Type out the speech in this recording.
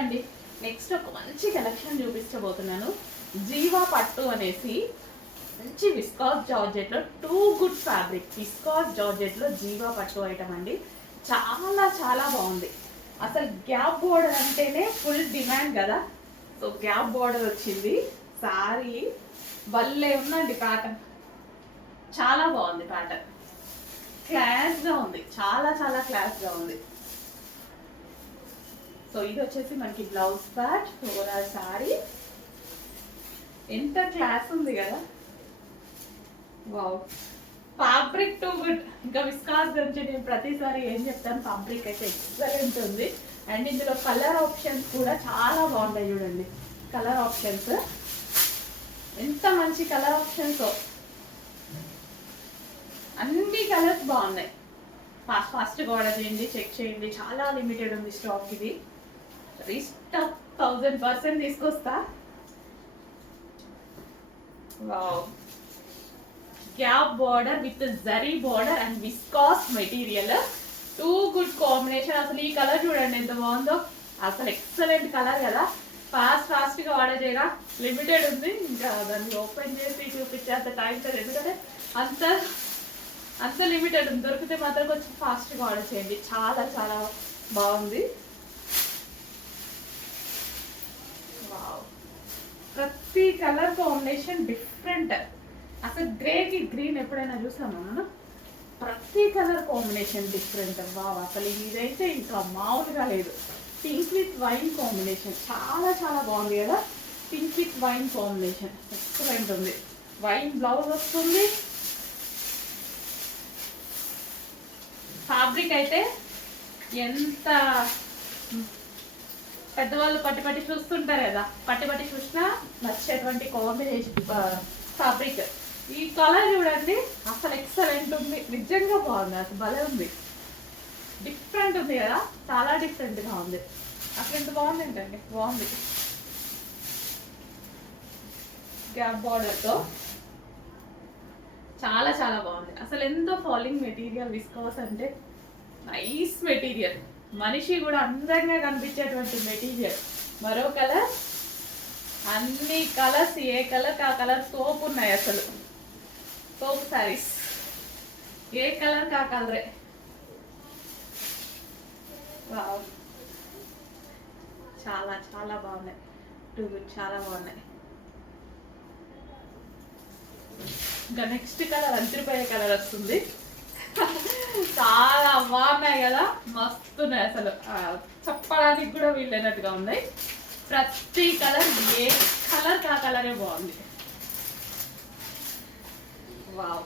అండి. నెక్స్ట్ ఒక మంచి కలెక్షన్ చూపించబోతున్నాను. జీవా పట్టు అనేసి మంచి విస్కాస్ జార్జెట్లో టూ గుడ్ ఫ్యాబ్రిక్. విస్కాస్ జార్జెట్లో జీవా పట్టు ఐటమ్ అండి. చాలా చాలా బాగుంది. అసలు గ్యాప్ బోర్డర్ అంటేనే ఫుల్ డిమాండ్ కదా. సో గ్యాప్ బోర్డర్ వచ్చింది. సారీ భలే ఉందండి ప్యాటర్న్. చాలా బాగుంది ప్యాటర్న్. క్లాస్గా ఉంది. చాలా చాలా క్లాస్గా ఉంది. సో ఇది వచ్చేసి మనకి బ్లౌజ్ ప్యాట్. ఓవరాల్ సారీ ఎంత క్లాస్ ఉంది కదా. Wow, fabric too good. ఇంకా విస్కాస్ గురించి నేను ప్రతిసారి ఏం చెప్తాను, ఫ్యాబ్రిక్ అయితే ఎక్సలెంట్ ఉంది. అండ్ ఇందులో కలర్ ఆప్షన్స్ కూడా చాలా బాగున్నాయి. చూడండి కలర్ ఆప్షన్స్, ఎంత మంచి కలర్ ఆప్షన్స్. అన్ని కలర్స్ బాగున్నాయి. ఫాస్ట్గా ఆర్డర్ చేయండి, చెక్ చేయండి. చాలా లిమిటెడ్ ఉంది స్టాక్. ఇది రీస్టాక్ 1000% తీసుకొస్తా. Wow, gap border with zari border and viscous material. Too good combination. అసలు ఈ కలర్ చూడండి ఎంత బాగుందో. అసలు ఎక్సలెంట్ కలర్ కదా. ఫాస్ట్గా ఆర్డర్ చేయగా, లిమిటెడ్ ఉంది. ఇంకా దాన్ని ఓపెన్ చేసి చూపించేంత టైం లేదు, ఎందుకంటే అంత లిమిటెడ్ ఉంది. దొరికితే మాత్రం కొంచెం ఫాస్ట్గా ఆర్డర్ చేయండి. చాలా చాలా బాగుంది. వావ్, ప్రతి కలర్ కాంబినేషన్ డిఫరెంట్. అసలు గ్రేకి గ్రీన్ ఎప్పుడైనా చూసామా మనం? ప్రతి కలర్ కాంబినేషన్ డిఫరెంట్. వావ్, అసలు ఇదైతే ఇంకా మామూలుగా లేదు. పింక్ విత్ వైన్ కాంబినేషన్ చాలా చాలా బాగుంది కదా. Pink with wine combination excellent ఉంది. వైన్ బ్లౌజ్ వస్తుంది. ఫ్యాబ్రిక్ అయితే ఎంత పెద్దవాళ్ళు పట్టి చూస్తుంటారు కదా, పట్టి చూసినా నచ్చేటువంటి కాంబినేషన్ ఫ్యాబ్రిక్. ఈ కలర్ చూడండి అసలు ఎక్సలెంట్ ఉంది. నిజంగా బాగుంది. అసలు భలే ఉంది. డిఫరెంట్ ఉంది కదా, చాలా డిఫరెంట్గా ఉంది. అసలు ఎంత బాగుంది ఏంటండి, బాగుంది. గ్యాప్ బార్డర్తో చాలా చాలా బాగుంది. అసలు ఎంతో ఫాలింగ్ మెటీరియల్. విస్కాస్ అంటే నైస్ మెటీరియల్. మనిషి కూడా అందంగా కనిపించేటువంటి మెటీరియల్. మరో కలర్, అన్ని కలర్స్ ఏ కలర్ ఆ కలర్ సోప్ ఉన్నాయి. అసలు సోప్ శారీస్ ఏ కలర్ కా కలరే. వావ్, చాలా చాలా బాగున్నాయి. టూ గుడ్, చాలా బాగున్నాయి. ఇంకా నెక్స్ట్ కలర్ అంతిరిపోయే కలర్ వస్తుంది. చాలా బాగున్నాయి కదా, మస్తున్నాయి. అసలు చెప్పడానికి కూడా వీలైనట్టుగా ఉన్నాయి. ప్రతి కలర్ ఏ కలర్ కా కలరే బాగుంది. వావ్.